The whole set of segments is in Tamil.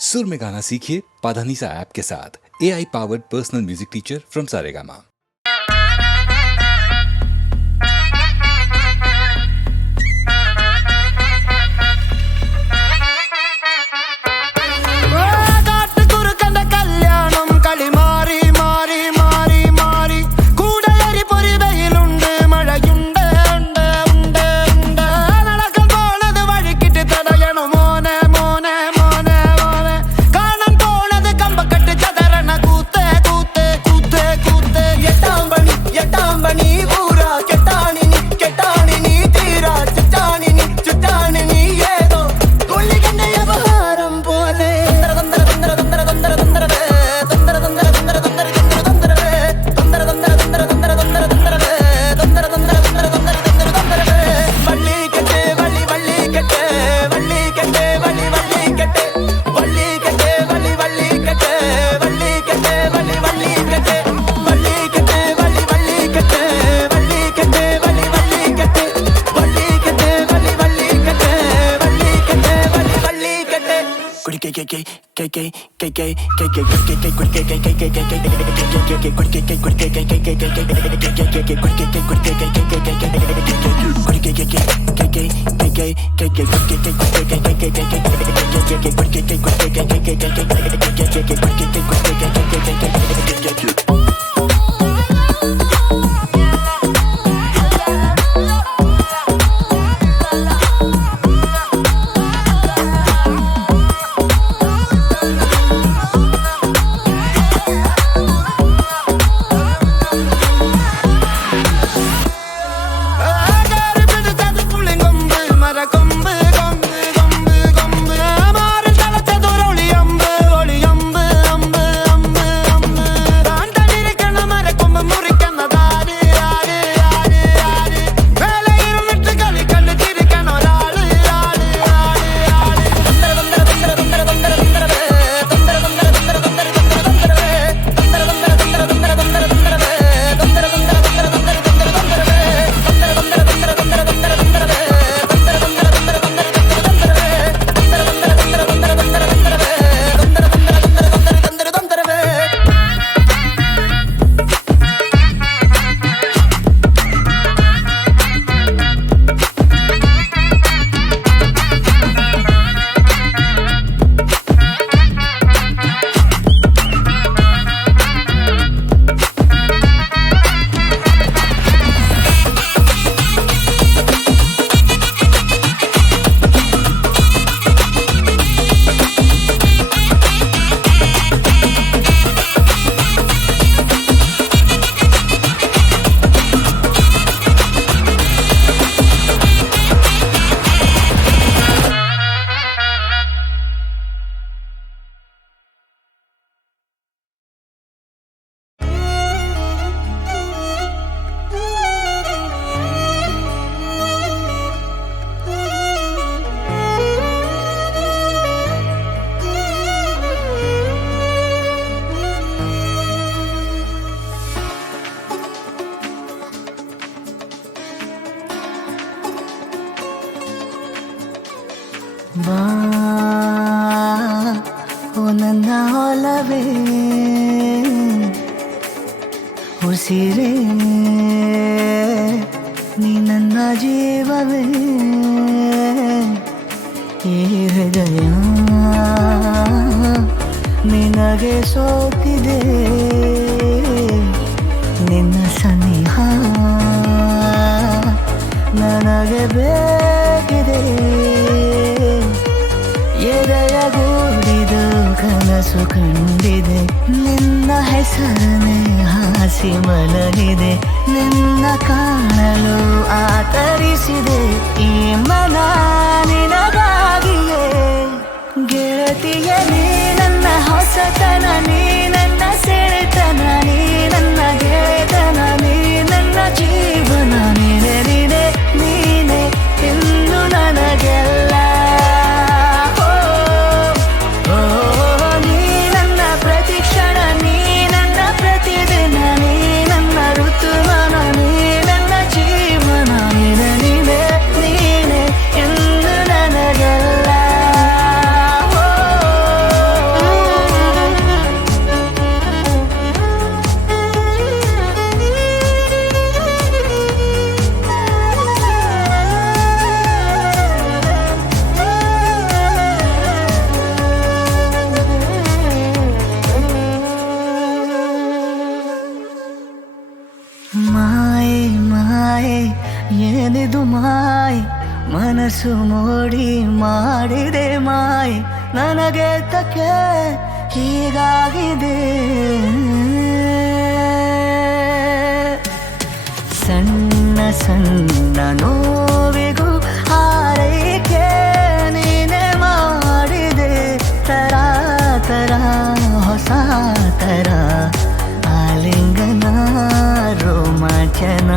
सुर में गाना सीखिए पाधानीसा ऐप के साथ। AI powered personal music teacher from Saregama. ನನ್ನ ಒಲವೇ ಉಸಿರೇ ನೀ ನನ್ನ ಜೀವವೇ ಈ ಹೃದಯ ನಿನಗೆ ಸೋತಿದೆ ನಿನ್ನ ಸನಿಹ ನನಗೆ ಬೇಕಿದೆ ಎದೆಯ ಗೂಡಿದು ಕನಸು ಕಂಡಿದೆ ನಿನ್ನ ಹೆಸರನೆ ಹಾಸಿ ಮಲಗಿದೆ ನಿನ್ನ ಕಾಣಲು ಆತರಿಸಿದೆ ಈ ಮನ ನಿನಗಾಗಿಯೇ ಗೆಳತಿಯ ನೀ ನನ್ನ ಹೊಸತನ ನೀ ನನ್ನ ಸೆಳೆತನ ನೀ ನನ್ನ ಗೆಳೆತನ ನೀ ನನ್ನ ಜೀವನ ನೀನೆ ನೀನೆ ನೀನೆ ಇನ್ನು ನನಗೆಲ್ಲ ನನಗೇತಕ್ಕೆ ಹೀಗಾಗಿದೆ ಸಣ್ಣ ಸಣ್ಣ ನೋವಿಗೂ ಹಾರೈಕೆ ನೀನೆ ಮಾಡಿದೆ ತರ ತರ ಹೊಸ ತರ ಆಲಿಂಗನ ರೋಮಾಂಚನ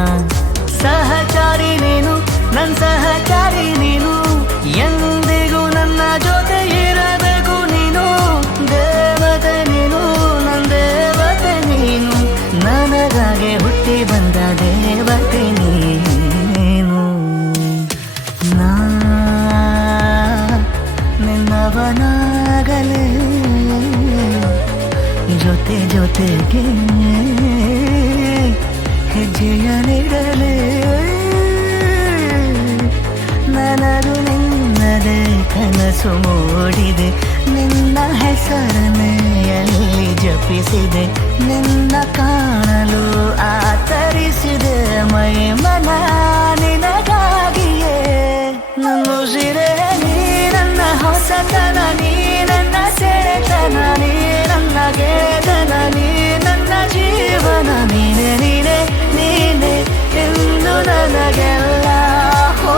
ಸಹಚಾರಿ ನೀನು ನನ್ನ ಸಹಚಾರಿ ನೀನು ಎಂದಿಗೂ ನನ್ನ ಜೊತೆ ಇರಬೇಕು ನೀನು ದೇವತೆ ನೀನು ನನ್ನ ದೇವತೆ ನೀನು ನನಗಾಗಿ ಹುಟ್ಟಿ ಬಂದ ದೇವತೆ ನೀನು ನಾ ನಿನ್ನವನಾಗಲೇ ಜೊತೆ ಜೊತೆಗೆ ಹೆಜ್ಜೆಯ ನೀಡಲೇ ನನಗೂ ನಿನ್ನದೇ ಕನಸು ಮೂಡಿದೆ ನಿನ್ನ ಹೆಸರನ್ನೇ ಎಲ್ಲಿ ಜಪಿಸಿದೆ ನಿನ್ನ ಕಾಣಲು ಆತರಿಸಿದೆ ಮೈ ಮನ ನಿನಗಾಗಿಯೇ ನನ್ನುಸಿರೇ ನೀ ನನ್ನ ಹೊಸತನ ನೀ ನನ್ನ ಸೆಳೆತನ ನೀ ನನ್ನ ಗೆಳೆತನ ನೀ ನನ್ನ ಜೀವನ ನೀನೆ ನೀನೆ ನೀನೆ ಎಂದು ನನಗೆಲ್ಲ ಹೋ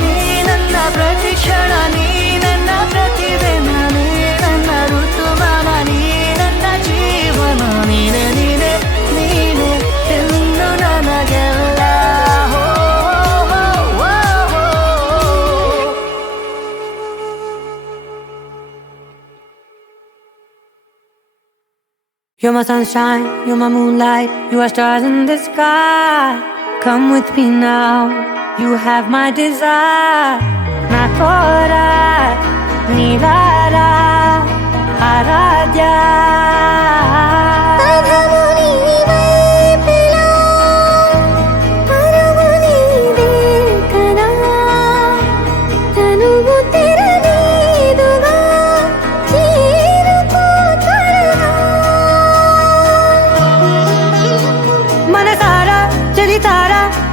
ನೀ ನನ್ನ ಪ್ರತಿ ಕ್ಷಣ ನೀ ನನ್ನ ಪ್ರತಿದಿನ ನೀ ನನ್ನ ಋತುಮಾನ ನೀ ನನ್ನ ಜೀವನ ನೀನೆ ನೀನೆ ನೀನೆ ಎಂದು ನನಗೆಲ್ಲ You're my sunshine, you're my moonlight, you are stars in the sky. Come with me now, you have my desire. Nakora, Nilara, Aradya.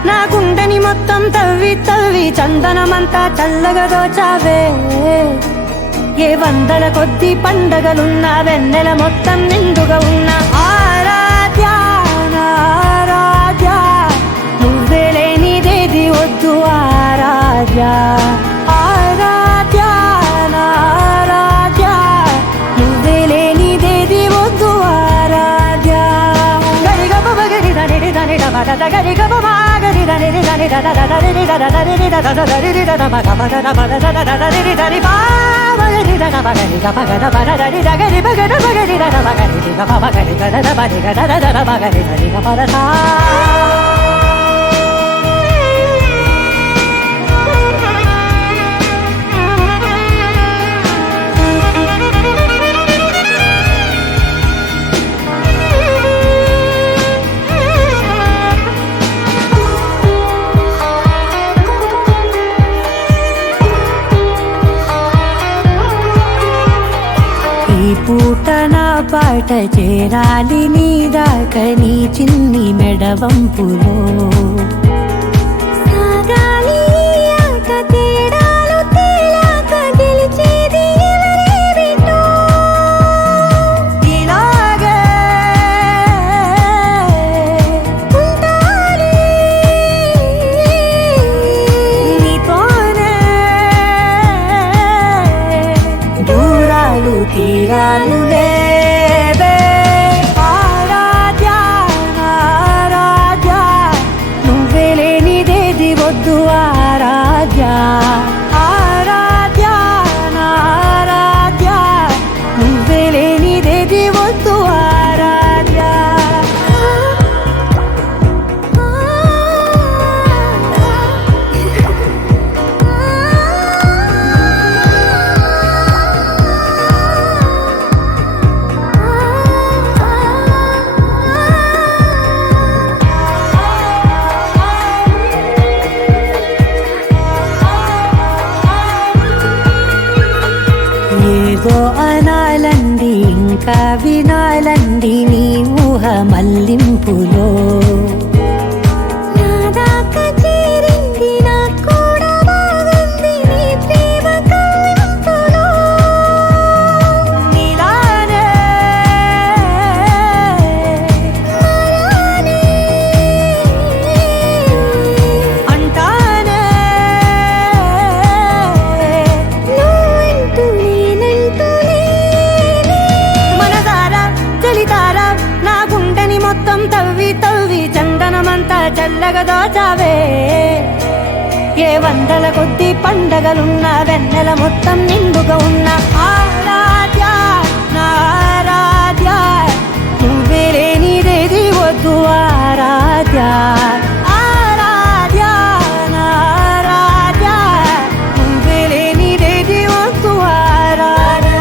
నా గుండెని మొత్తం తవ్వి తవ్వి చందనమంతా చల్లగా దోచావే ఏ వందల కొద్ది పండగలున్నా వెన్నెల మొత్తం నిండుగా ఉన్న ఆరాధ్య ఆరాధ్య నువ్వే లేనిదేది వద్దు ఆరాధ్య ఆరాధ్య ఆరాధ్య నువ్వే లేనిదేది వద్దు ఆరాధ్య గరిగ బగరి దని దని డబద గరిగ బగరి దని దని దద దరి దద దరి దద దరి దద బగ బగ దద దద దరి దరి బా బగరి దద బగరి గ బగ దద దరి దగరి బగ బగరి దద బగరి గ బగరి దద బగరి గ దద దద బగరి దరి గ బద తా ఈ పూట నా పాట చేరాలి నీ దాకా నీ చిన్ని మెడవంపులో సాగాలి ఆట తేడాలు తేలాక గెలిచేది ఎవరేమిటో ఇలాగే ఉంటాలి నీతోనే దూరాలు తీరాలు లేవే ఆరాధ్య ఆరాధ్య నువ్వే లేనిదేది వద్దు ఆరాధ్య ఆరాధ్య ఆరాధ్య నువ్వే లేనిదేది వద్దు ఆరాధ్య ఏదో అనాలండి ఇంకా వినాలండి నీ ఊహ మల్లింపులో నాదాకా చేరింది నాకు కూడా బాగుంది నీ ప్రేమ మెల్లగా దాచావే ఏ వందల కొద్ది పండగలున్న వెన్నెల మొత్తం నిండుగా ఉన్న ఆరాధ్య నా ఆరాధ్య నువ్వే లేనిదేది వద్దు ఆరాధ్య ఆరాధ్య నా ఆరాధ్య నువ్వే లేనిదేది వద్దు ఆరాధ్య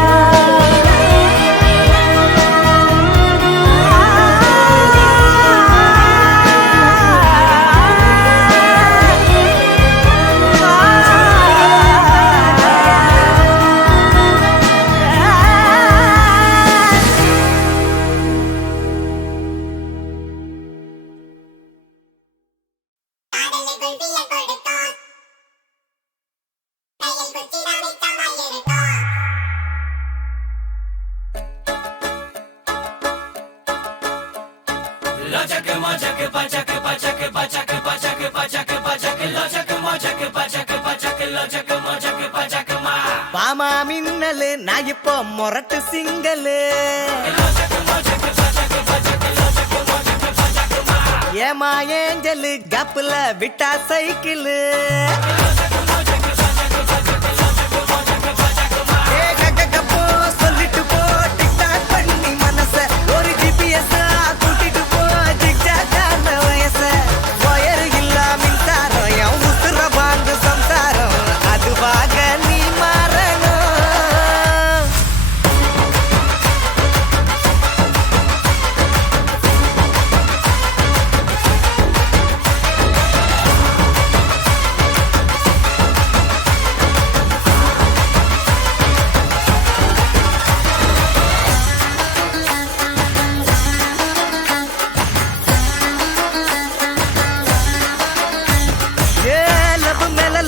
பாமா மின்னலு நான் இப்போ மொரட்டு சிங்கலு ஏமா ஏஞ்சலு கப்புல விட்டா சைக்கிளு சொல்லிட்டு போ டிக்டாக் பண்ணி மனச ஒரு ஜிபிஎஸ் கூட்டிட்டு போ ஜிக்ஜாக்கான வயச ஒயர் இல்லா மின்சாரம் என் உசுர வாங்கு சம்சாரம் அதுவாக நீ மாறணும்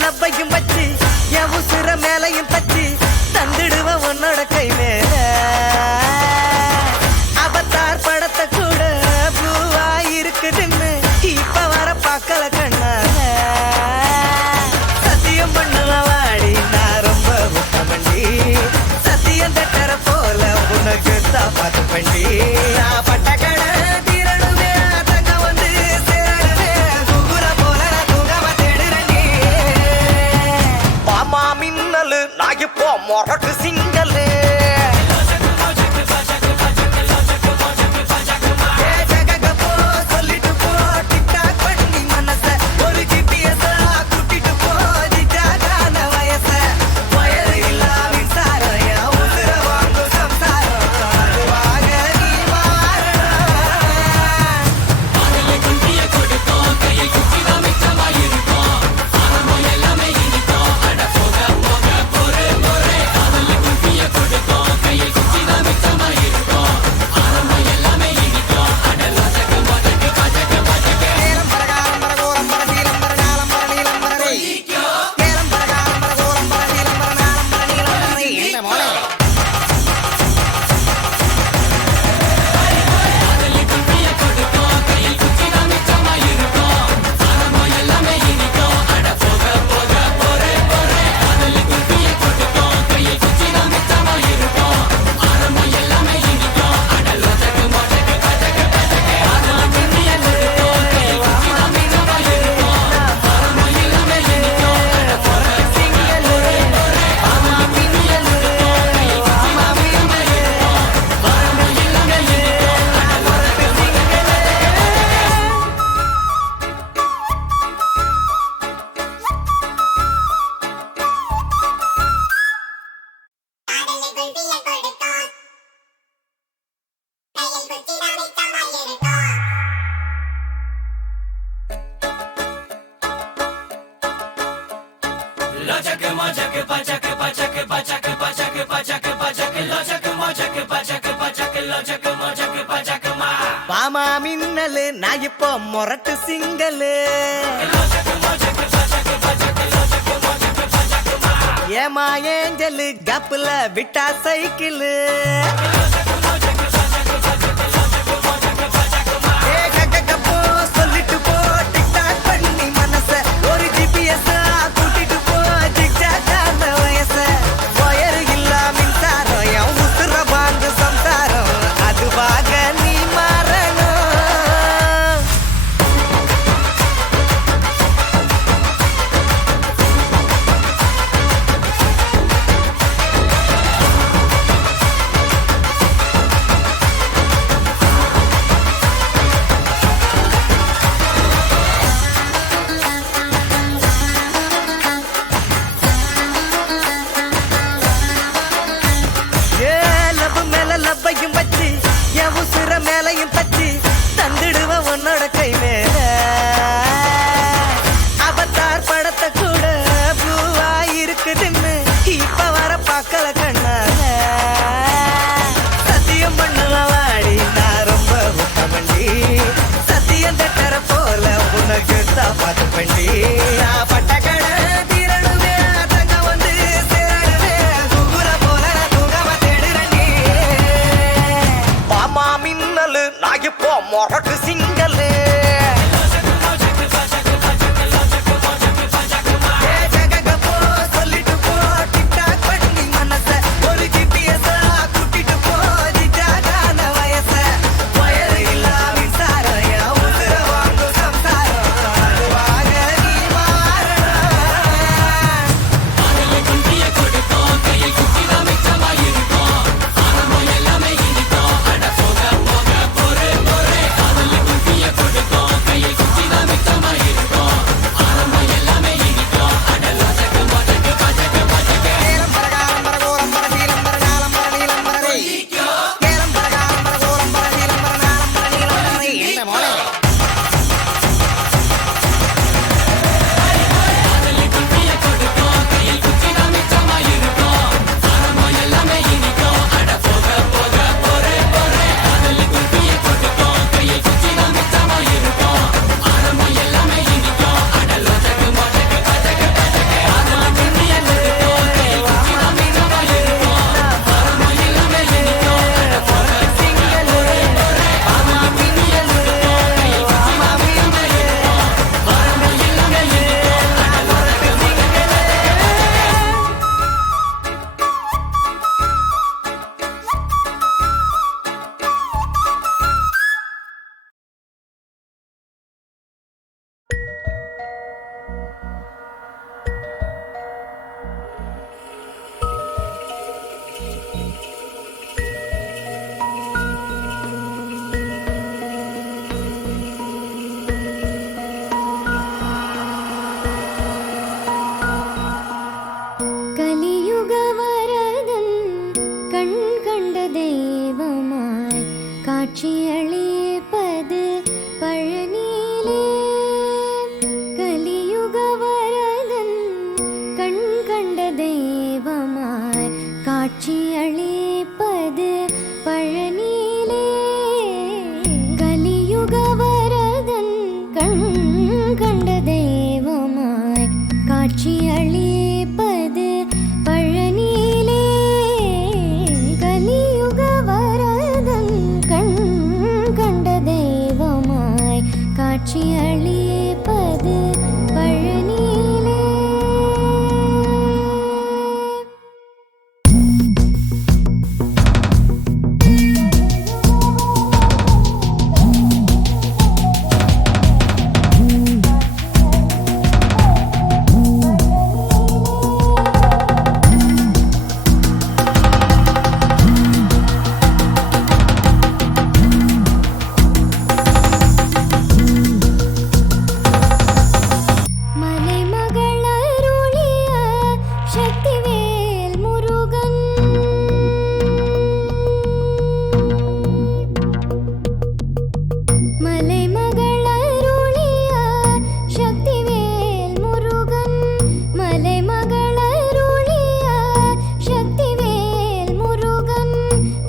லப்பையும் வச்சு என் உசுர மேலையும் தச்சு தந்துடுவ உன்னோட கை மேல அவத்தார் படத்தை கூட ப்ளூவா இருக்குதுன்னு இப்ப வர பார்க்கல கண்ணால சத்தியம் பண்ணுவ வாடி நான் ரொம்ப முட்டமண்டி சத்தியம் தட்டற போல உனக்கு தான் பார்த்து பண்ணி நான் பட்ட கடை தீரணுமே தங்க வந்து சேரணுமே குகுர போல நான் தூங்காம தேடுறேன் பாமா மின்னலு நான் இப்போ மொரட்டு சிங்கலு சொல்லிட்டு போ டிக்டாக் பண்ணி மனச ஒரு ஜிபிஎஸ் கூட்டிட்டு போ ஜிஜாகான வயச வயது இல்லா மின்சாரம் என் உசுர வாங்கு சம்சாரம் அதுவாக நீ மாறணும் பாமா மின்னலு நான் இப்போ மொரட்டு சிங்கலு ஏமா ஏஞ்சலு கப்புல விட்டா சைக்கிளு சொல்லிட்டு போ டிக்டாக் பண்ணி மனச ஒரு ஜிபிஎஸ் கூட்டிட்டு போ ஜிக்ஜாக்கான வயச ஒயர் இல்லா மின்சாரம் என் உசுர வாங்கு சம்சாரம் அதுவாக நீ மாறணும் என்னோட கை மேல அவதார் படத்தை கூட ப்ளூவா இருக்குதுன்னு இப்ப வர பார்க்கல கண்ணால சத்தியம் பண்ணுவேன் வாடி நான் ரொம்ப உத்தமண்டி சத்தியம் தட்டற போல உனக்கு தான் பார்த்து பண்ணி நான் பட்ட கடை தீரணுவே தங்க வந்து சேரணுவே குங்குற போல தூங்காம தேடுறண்டி மாமா மின்னலு நான் இப்போ மொரட்டு சிங்கலு சொல்லிட்டு போ டிக்டாக் பண்ணி மனச ஒரு GPS கூட்டிட்டு போ ஜிஜாகான வயச வயது இல்லா மின்சாரம் என் உசுர வாங்கு சம்சாரம் அதுவாக நீ மாறணும் கலியுக வரதன் கண் கண்ட தெய்வமாய் காட்சியளிப்பது பழனியிலே கலியுக வரதன் கண் கண்ட தெய்வமாய் காட்சியளிப்பது பழனியிலே கலியுக வரதன் கண் கண்ட தெய்வமாய் காட்சியளிப்பது பழனியிலே கலியுக வரதன் கண் கண்ட தெய்வமாய் காட்சியளிப்பது பழனியிலே மலைமகளருளிய சக்திவேல் முருகன் மலைமகளருளிய சக்திவேல் முருகன் மலைமகளருளிய சக்திவேல் முருகன்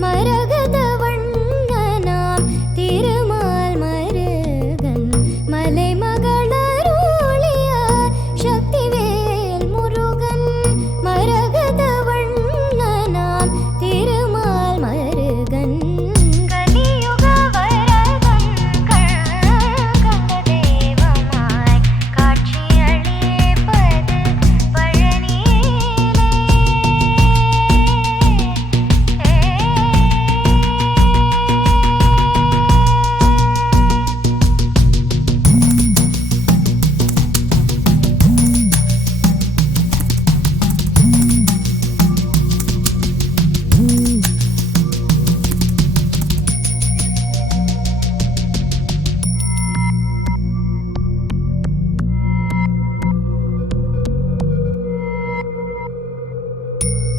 மரகத வண்ணனாம் திருமால் மருகன் மலைமகளருளிய சக்திவேல் முருகன் மரகத வண்ணனாம் திருமால் மருகன் கலியுக வரதன் கண்ட தெய்வமாய் காட்சியளிப்பது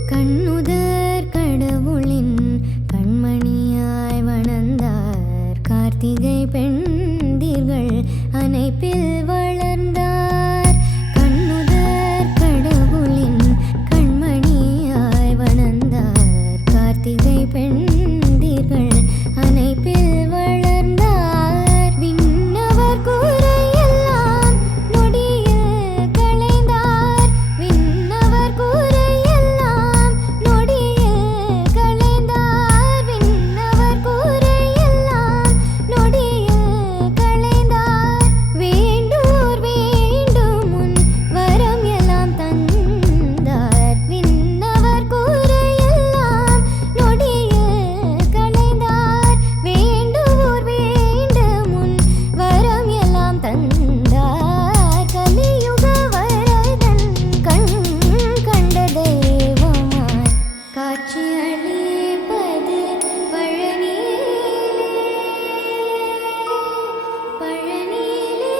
கண்ணுதர் கடவுளின் கண்மணியாய் வணந்தார் கார்த்திகை பெண் அணைப்பில் வளர்ந்தார். கண்ணுதர் கடவுளின் கண்மணியாய் வளர்ந்தார். கார்த்திகை பெண்டிர்கள் அணைப்பில் வளர்ந்தார். விண்ணவர் கூரையெல்லாம் நொடியில் களைந்தார். விண்ணவர் கூரையெல்லாம் நொடியில் களைந்தார். விண்ணவர் கூரையெல்லாம் நொடியில் களைந்தார். வேண்டோர் வேண்டும் முன் வரம் எல்லாம் தந்தார். விண்ணவர் கூரையெல்லாம் நொடியில் களைந்தார். வேண்டுவோர் வேண்டும் முன் வரம் எல்லாம் தந்தார். கலியுக வரதன் கண் கண்ட தெய்வமாய் காட்சி அளிப்பது பழனியிலே. பழனியிலே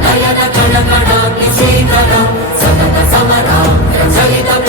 नयन कणकणाग्निशीकरं सतत समरां प्रज्वलितं